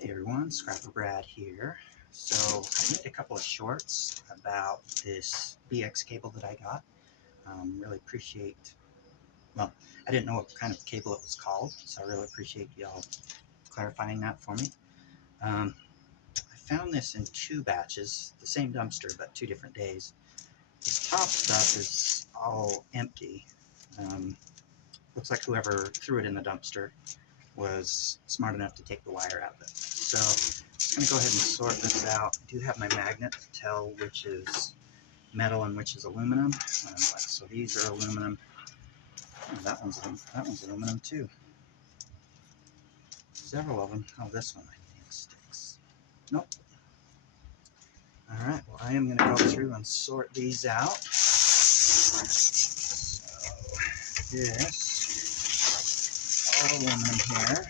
Hey everyone, Scrapper Brad here. So I made a couple of shorts about this BX cable that I got. Really appreciate, well, I didn't know what kind of cable it was called, so I really appreciate y'all clarifying that for me. I found this in 2 batches, the same dumpster, but 2 different days. The top stuff is all empty. Looks like whoever threw it in the dumpster was smart enough to take the wire out of it. So I'm going to go ahead and sort this out. I do have my magnet to tell which is metal and which is aluminum. So these are aluminum. Oh, that one's aluminum too. Several of them. Oh, this one I think sticks. Nope. Alright, well I am going to go through and sort these out. So this, all aluminum here.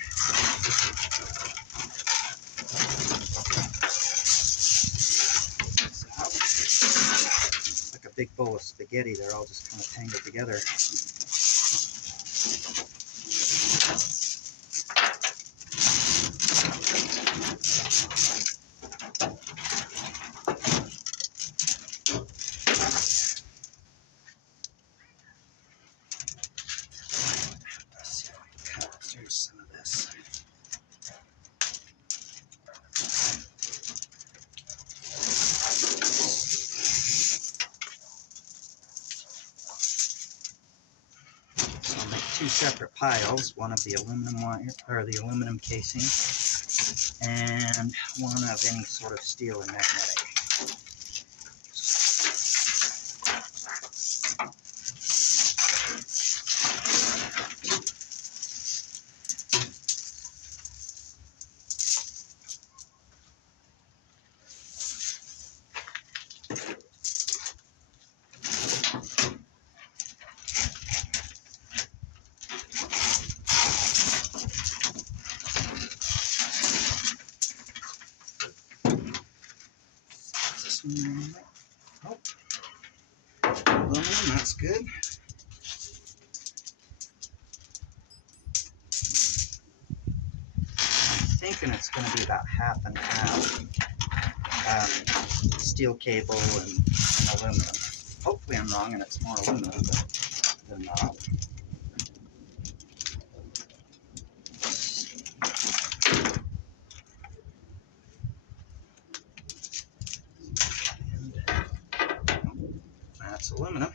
Like a big bowl of spaghetti, they're all just kind of tangled together. Let's see if I can cut through some of this. So I'll make 2 separate piles, one of the aluminum wire, or the aluminum casing, and one of any sort of steel and magnetic. Oh, aluminum, that's good. I'm thinking it's going to be about half and half steel cable and aluminum. Hopefully I'm wrong and it's more aluminum than not. That's aluminum.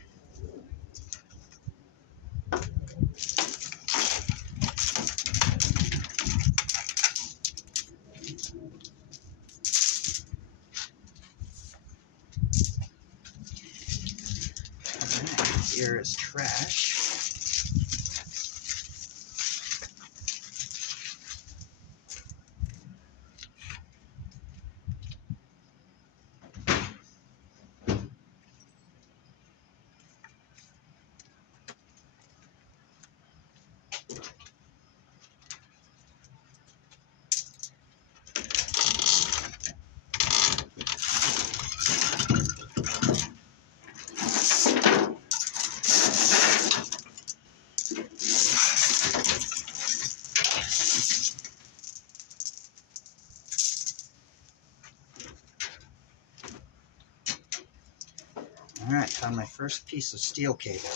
Alright, here is trash. Alright, found my first piece of steel cable.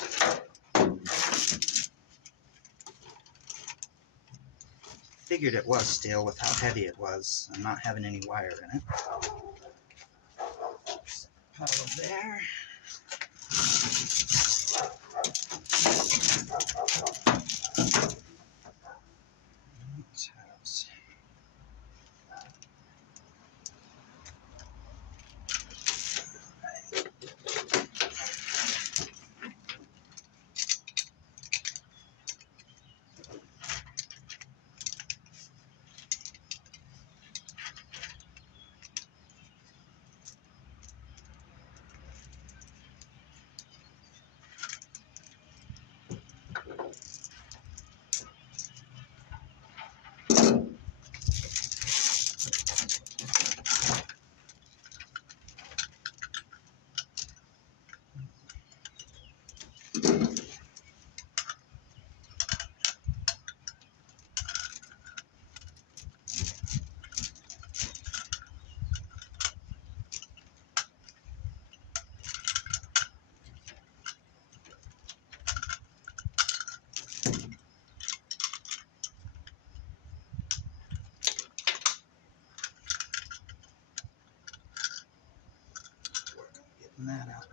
Figured it was steel with how heavy it was and not having any wire in it. Pile there. House.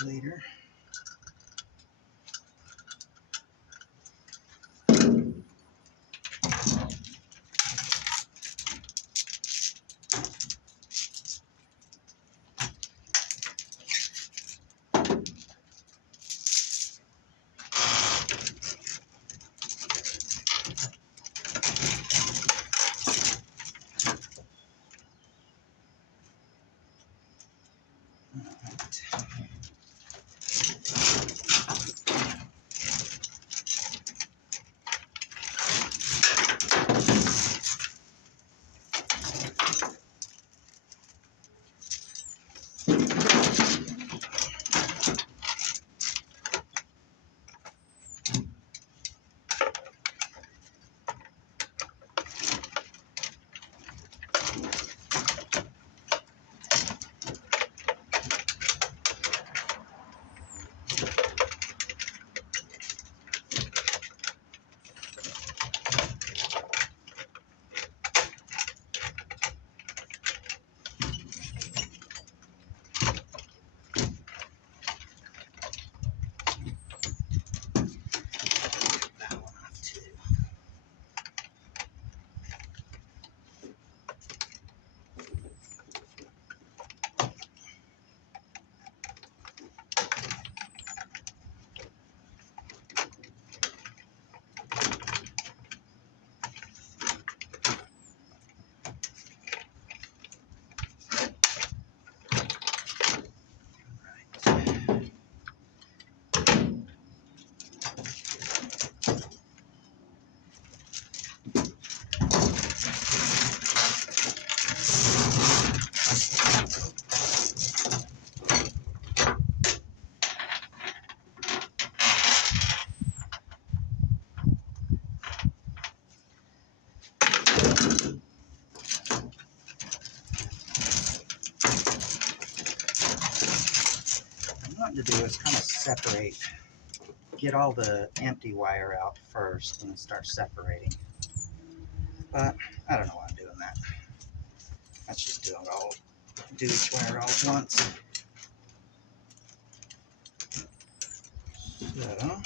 later. That one off too. What I'm wanting to do is kind of separate, get all the empty wire out first and then start separating. But I don't know why I'm doing that. Let's just do each wire all at once. So,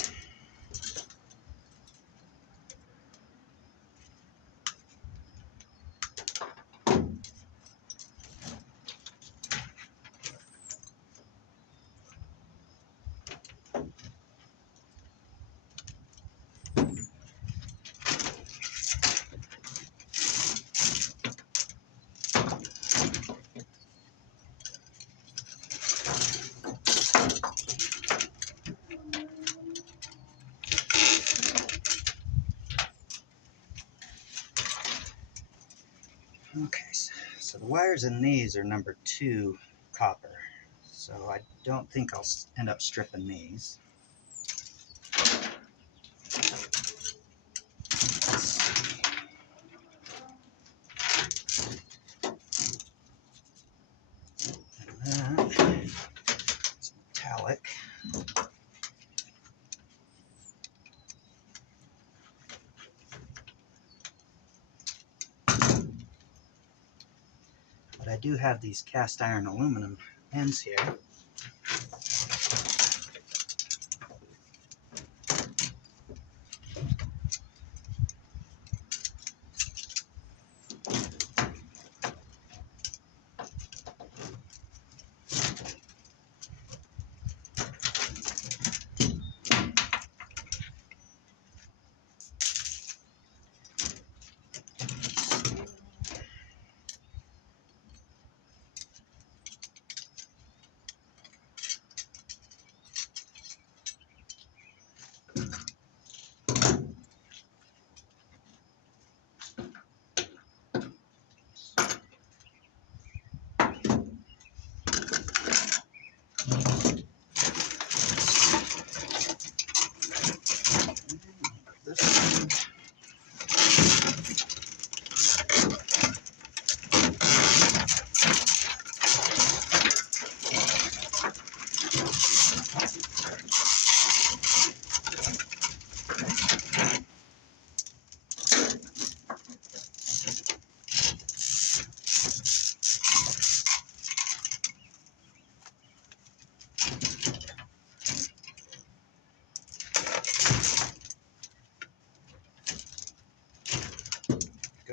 okay, so the wires in these are number 2 copper. So I don't think I'll end up stripping these. And then it's metallic. But I do have these cast iron aluminum ends here.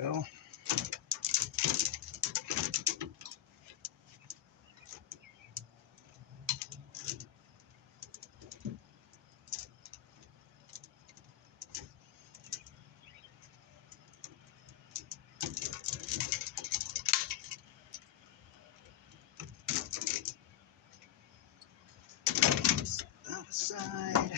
go. Set that aside.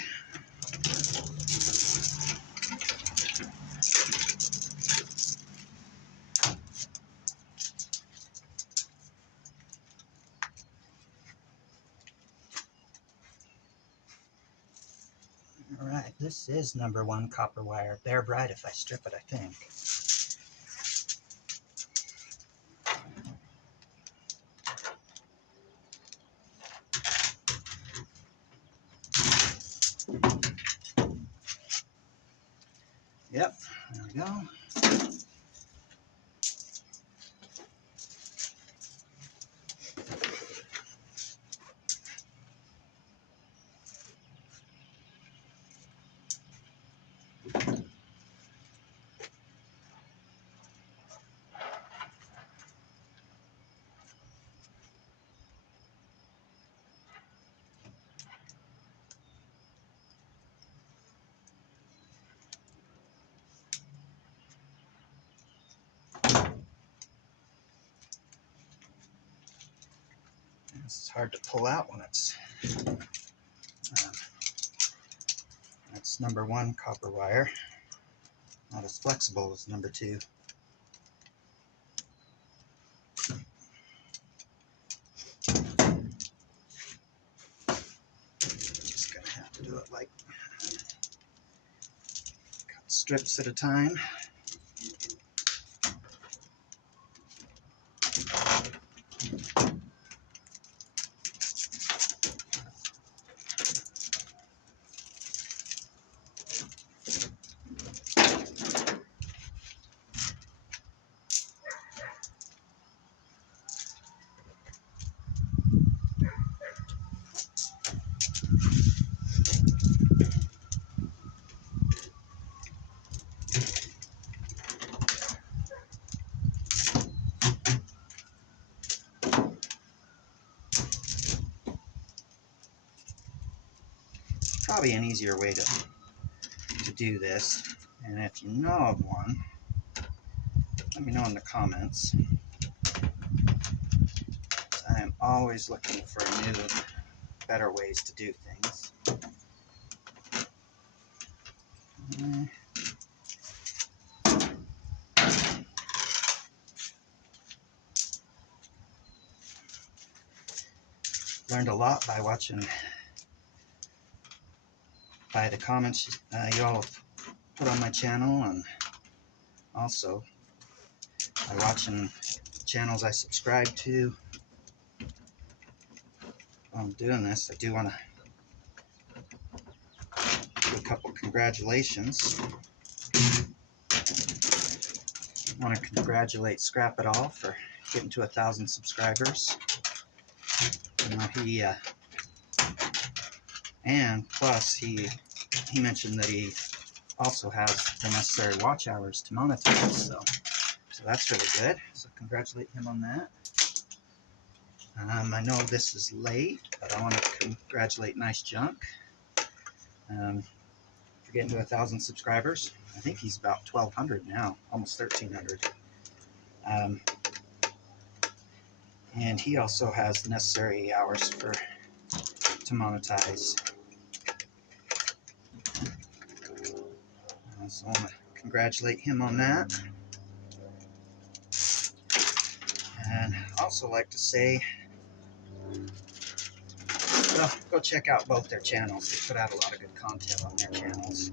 All right, this is number 1 copper wire. Bare bright if I strip it, I think. Yep, there we go. It's hard to pull out when it's that's number 1 copper wire. Not as flexible as number 2. Just gonna have to do it like cut strips at a time. Probably an easier way to do this, and if you know of one, let me know in the comments. I am always looking for new, better ways to do things. Learned a lot by watching, by the comments you all have put on my channel, and also by watching channels I subscribe to. While I'm doing this, I do want to do a couple congratulations. I want to congratulate Scrap It All for getting to 1,000 subscribers. You know, and plus he mentioned that he also has the necessary watch hours to monetize, so that's really good. So congratulate him on that. I know this is late, but I want to congratulate Nice Junk for getting to 1,000 subscribers. I think he's about 1,200 now, almost 1,300. And he also has the necessary hours to monetize. So I want to congratulate him on that. And I'd also like to say, well, go check out both their channels. They put out a lot of good content on their channels.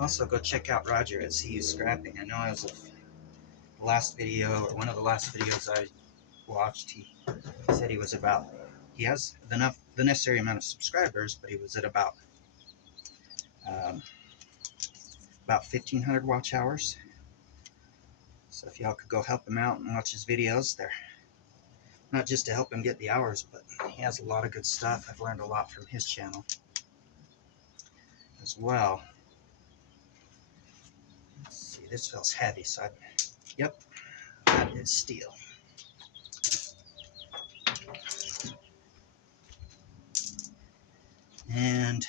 Also, go check out Roger at CU Scrapping. I know it was the last video, or one of the last videos I watched, he said he has the necessary amount of subscribers, but he was at about 1,500 watch hours. So if y'all could go help him out and watch his videos, they're not just to help him get the hours, but he has a lot of good stuff. I've learned a lot from his channel as well. Let's see, this feels heavy, so yep, that is steel. And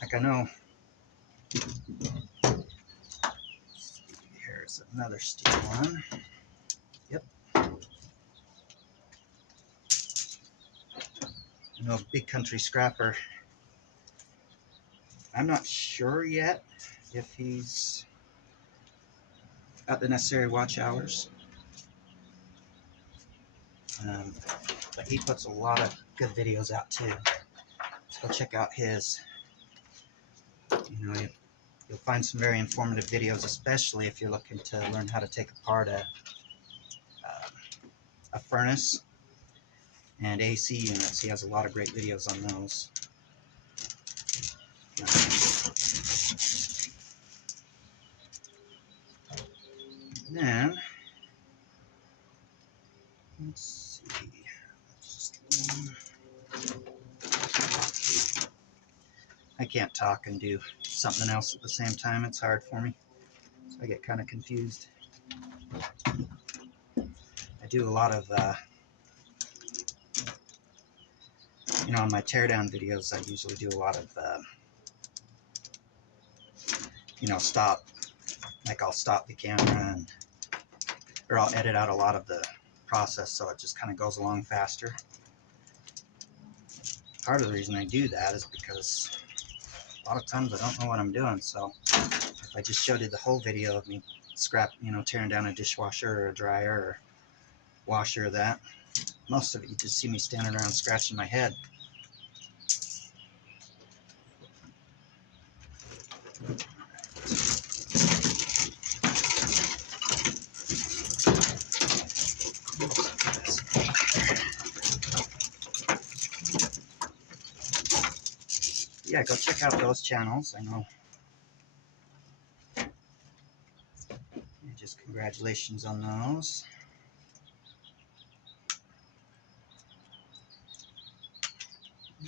like I know, here's another steel one. Yep. You know, Big Country Scrapper. I'm not sure yet if he's got the necessary watch hours. But he puts a lot of good videos out too. So check out his. You know, you'll find some very informative videos, especially if you're looking to learn how to take apart a furnace and AC units. He has a lot of great videos on those. Then, let's see. I can't talk and do something else at the same time. It's hard for me. So I get kind of confused. I do a lot of, you know, on my teardown videos, I usually do a lot of, you know, stop. Like I'll stop the camera or I'll edit out a lot of the process so it just kind of goes along faster. Part of the reason I do that is because a lot of times I don't know what I'm doing. So if I just showed you the whole video of me tearing down a dishwasher or a dryer or washer or that, most of it you just see me standing around scratching my head. Yeah, go check out those channels. I know. Just congratulations on those.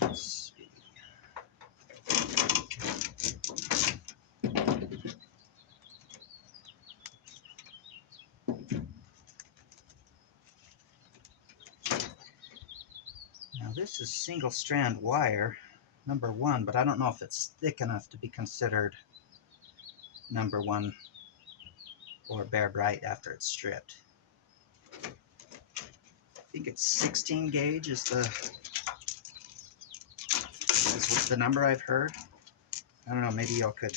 Let's see. Now this is single strand wire, number 1, but I don't know if it's thick enough to be considered number 1 or bare bright after it's stripped. I think it's 16 gauge is the number I've heard. I don't know, maybe y'all could,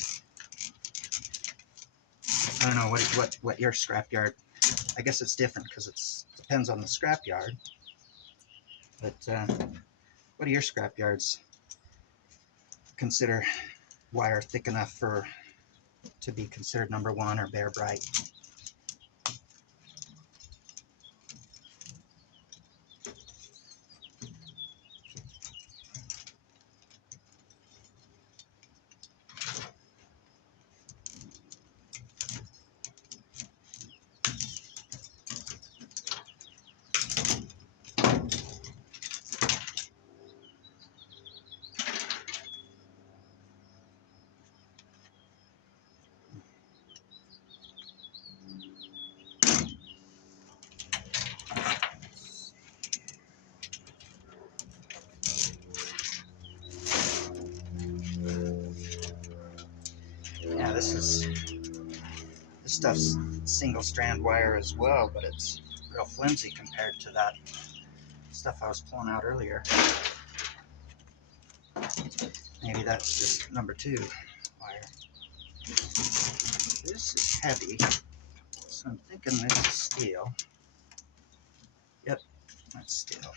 I don't know what your scrapyard, I guess it's different because it depends on the scrapyard. But what do your scrapyards consider wire thick enough to be considered number 1 or bare bright? Yeah, this stuff's single strand wire as well, but it's real flimsy compared to that stuff I was pulling out earlier. Maybe that's just number 2 wire. This is heavy, so I'm thinking this is steel. Yep, that's steel.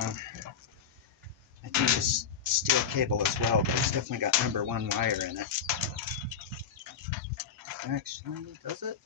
one. I think it's steel cable as well, but it's definitely got number 1 wire in it. Actually, does it?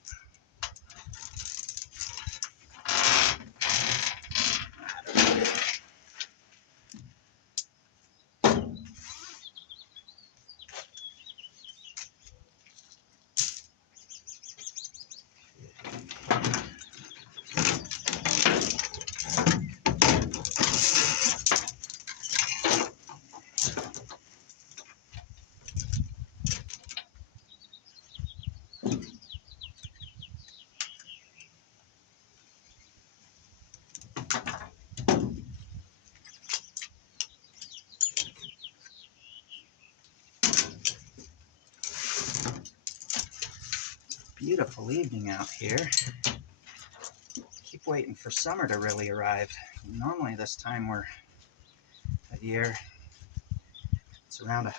Beautiful evening out here. Keep waiting for summer to really arrive. Normally this time of year, it's around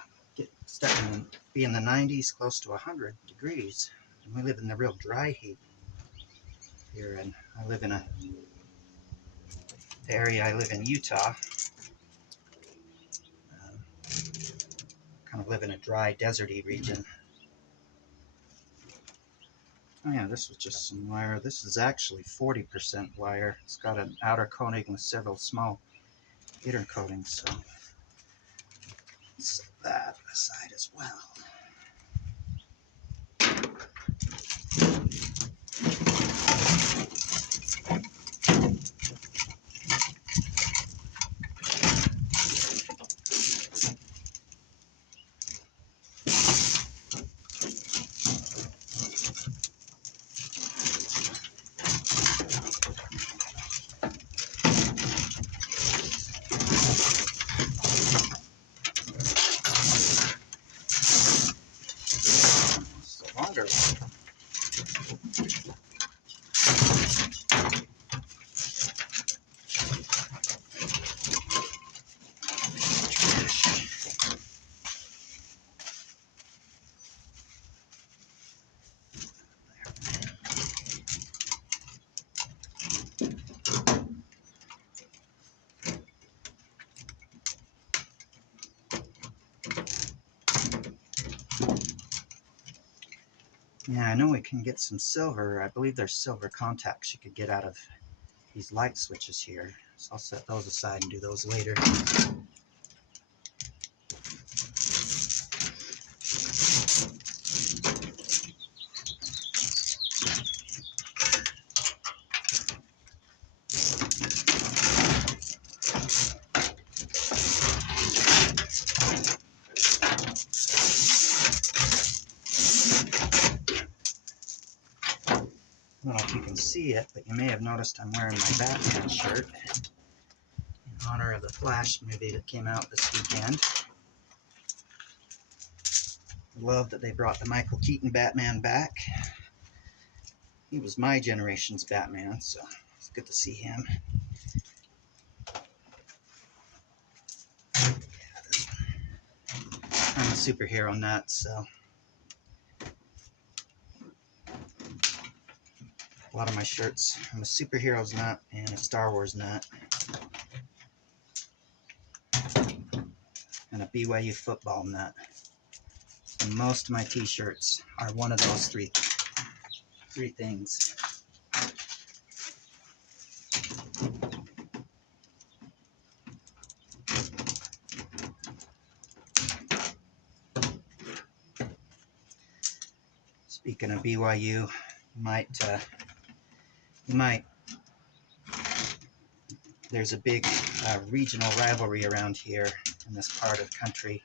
starting to be in the 90s, close to 100 degrees. And we live in the real dry heat here, and I live in the area I live in, Utah. Kind of live in a dry, deserty region. Oh yeah, this was just some wire. This is actually 40% wire. It's got an outer coating with several small inner coatings, so set that aside as well. It's the longer one. Yeah, I know we can get some silver. I believe there's silver contacts you could get out of these light switches here. So I'll set those aside and do those later. I don't know if you can see it, but you may have noticed I'm wearing my Batman shirt in honor of the Flash movie that came out this weekend. I love that they brought the Michael Keaton Batman back. He was my generation's Batman, so it's good to see him. I'm a superhero nut, so a lot of my shirts, I'm a superheroes nut and a Star Wars nut. And a BYU football nut. And most of my t-shirts are one of those three things. Speaking of BYU, there's a big regional rivalry around here in this part of the country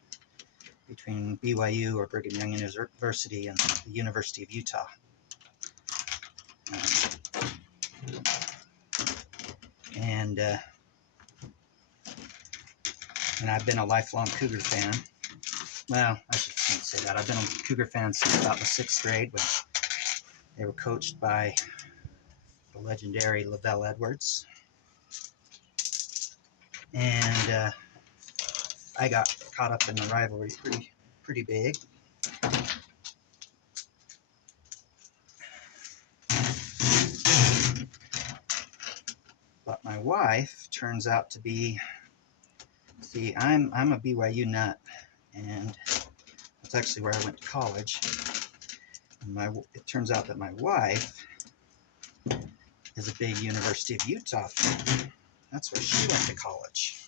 between BYU, or Brigham Young University, and the University of Utah. And I've been a lifelong Cougar fan. Well, I shouldn't say that. I've been a Cougar fan since about the 6th grade, when they were coached by the legendary Lavelle Edwards. And I got caught up in the rivalry pretty big. But my wife turns out to be, see, I'm a BYU nut, and that's actually where I went to college. And it turns out that my wife is a big University of Utah fan. That's where she went to college.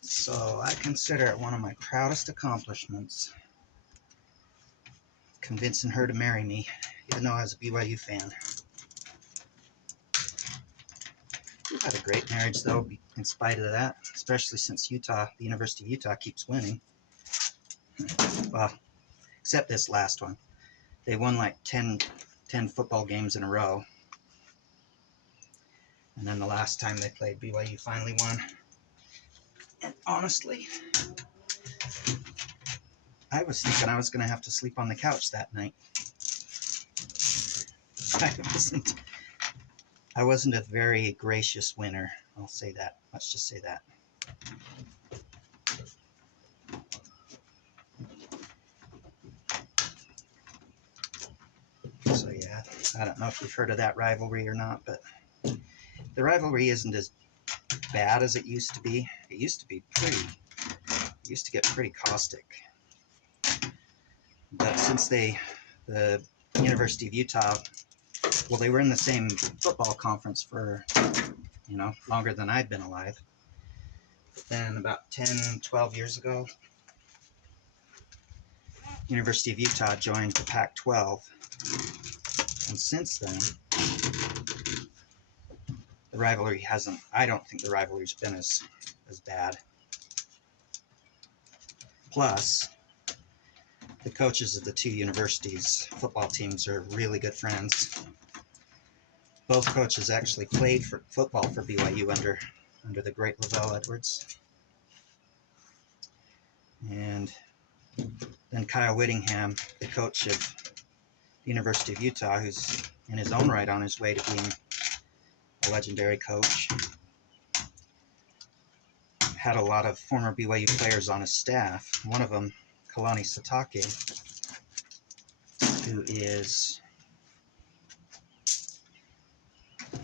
So I consider it one of my proudest accomplishments, convincing her to marry me, even though I was a BYU fan. We've had a great marriage, though, in spite of that, especially since the University of Utah keeps winning. Well, except this last one. They won like 10 football games in a row. And then the last time they played, BYU finally won. And honestly, I was thinking I was going to have to sleep on the couch that night. I wasn't a very gracious winner. I'll say that. Let's just say that. So yeah, I don't know if you've heard of that rivalry or not, but the rivalry isn't as bad as it used to be. It used to get pretty caustic. But since the University of Utah, well, they were in the same football conference for, longer than I've been alive. But then about 10, 12 years ago, University of Utah joined the Pac-12. And since then, the rivalry I don't think the rivalry's been as bad. Plus, the coaches of the two universities' football teams are really good friends. Both coaches actually played for football for BYU under the great LaVell Edwards. And then Kyle Whittingham, the coach of the University of Utah, who's in his own right on his way to being a legendary coach, had a lot of former BYU players on his staff. One of them, Kalani Sitake,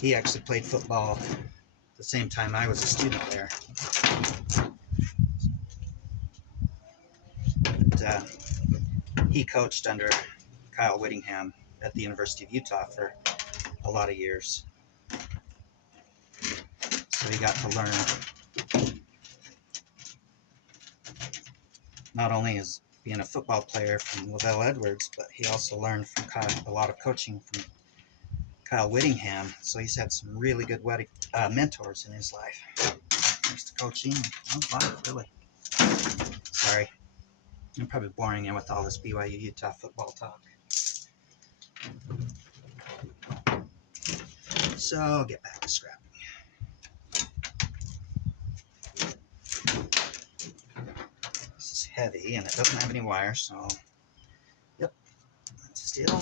he actually played football the same time I was a student there. And, he coached under Kyle Whittingham at the University of Utah for a lot of years. So he got to learn not only as being a football player from LaVell Edwards, but he also learned from a lot of coaching from Kyle Whittingham. So he's had some really good mentors in his life. Thanks to coaching and life, really. Sorry, I'm probably boring you with all this BYU Utah football talk. So I'll get back to scrapping. This is heavy and it doesn't have any wire, so yep, that's still.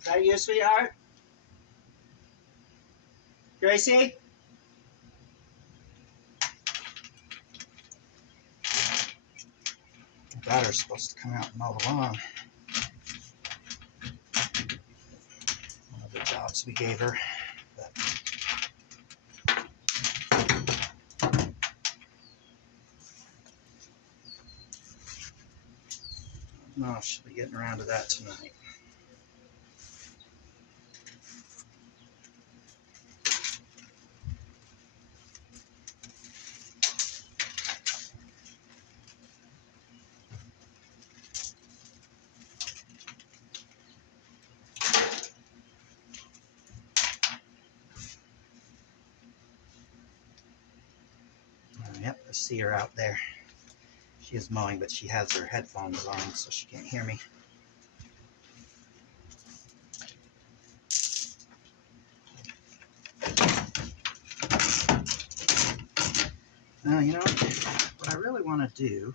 Is that you, sweetheart? Gracie? My daughter's supposed to come out and mow the lawn. One of the jobs we gave her. No, she'll be getting around to that tonight. I see her out there. She is mowing, but she has her headphones on, so she can't hear me. Now, you know what I really want to do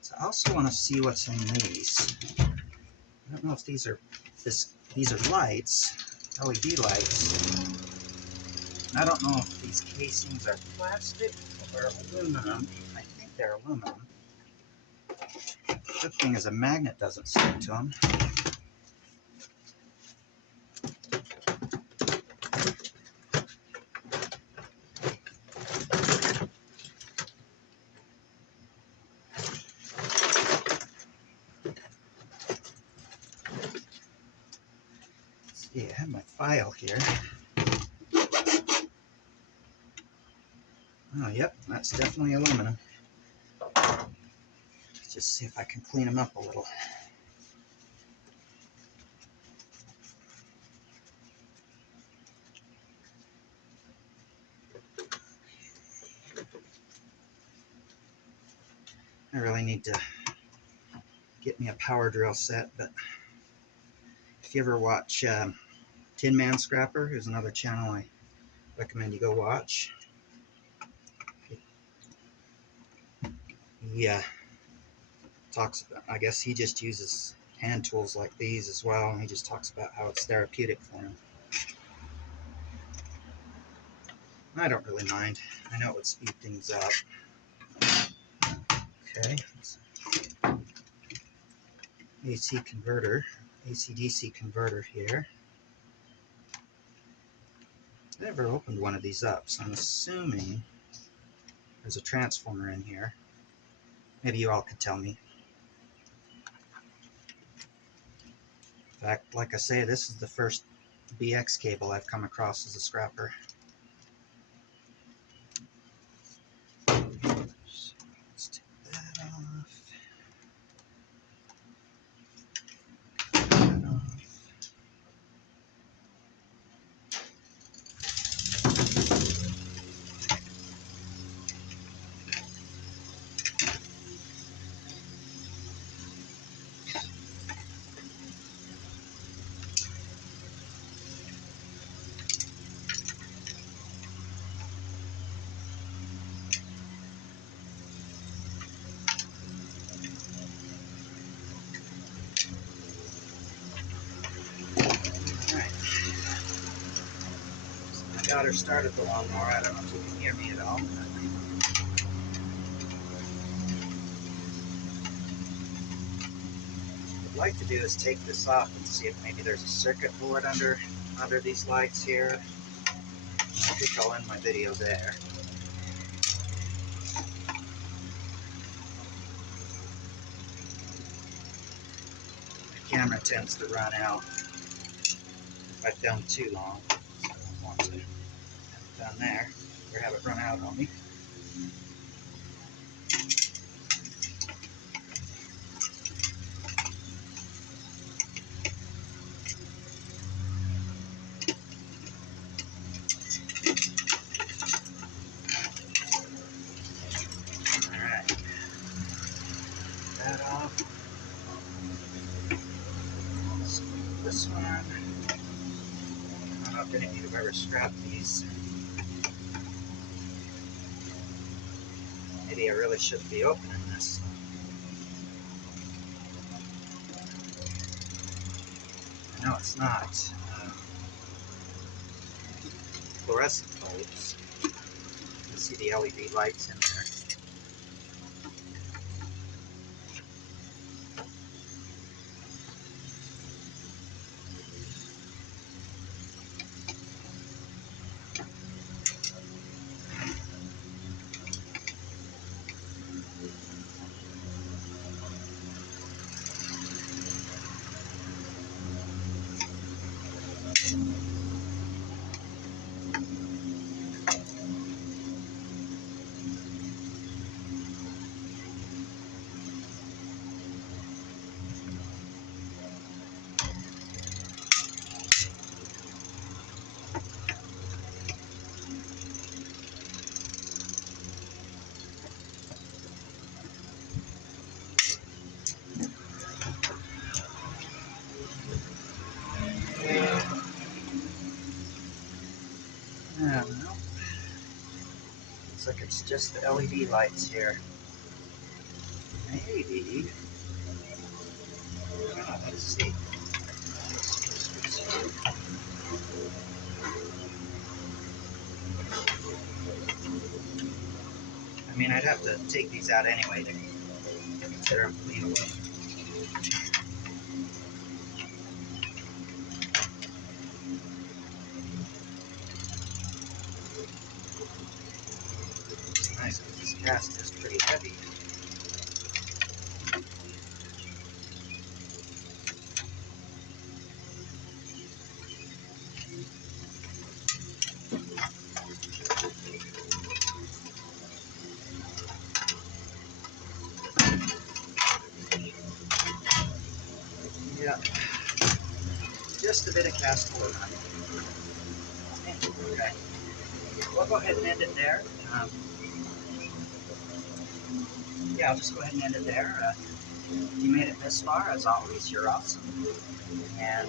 is I also want to see what's in these. I don't know if these are lights, LED lights. And I don't know if these casings are plastic or aluminum. I think they're aluminum. Good thing is a magnet doesn't stick to them. Yeah, I have my file here. Oh, yep, that's definitely aluminum. Let's just see if I can clean them up a little. I really need to get me a power drill set, but if you ever watch Tin Man Scrapper, who's another channel I recommend you go watch. He talks about, I guess he just uses hand tools like these as well, and he just talks about how it's therapeutic for him. I don't really mind. I know it would speed things up. Okay. AC converter, AC-DC converter here. I never opened one of these up, so I'm assuming there's a transformer in here. Maybe you all could tell me. In fact, like I say, this is the first BX cable I've come across as a scrapper. Let's take that off. That off. Alright. So my daughter started the lawnmower. I don't know if you can hear me at all. What I'd like to do is take this off and see if maybe there's a circuit board under these lights here. I think I'll end my video there. The camera tends to run out if I film too long, so I don't want to have it done there or have it run out on me. Alright, that off. This one, I don't know if any of you have ever scrapped these. Maybe I really shouldn't be opening this. I know it's not fluorescent bulbs. You can see the LED lights in there. it's just the LED lights here. Maybe. Let's see. I mean, I'd have to take these out anyway to consider them cleanable. Nice, because this cast is pretty heavy. Yeah, just a bit of cast to work on. Okay, we'll go ahead and end it there. Yeah, I'll just go ahead and end it there. If you made it this far, as always, you're awesome. And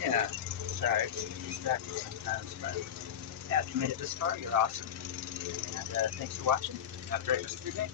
yeah, sorry, it's distracting sometimes, but yeah, if you made it this far, you're awesome. And thanks for watching. Have a great rest of your day.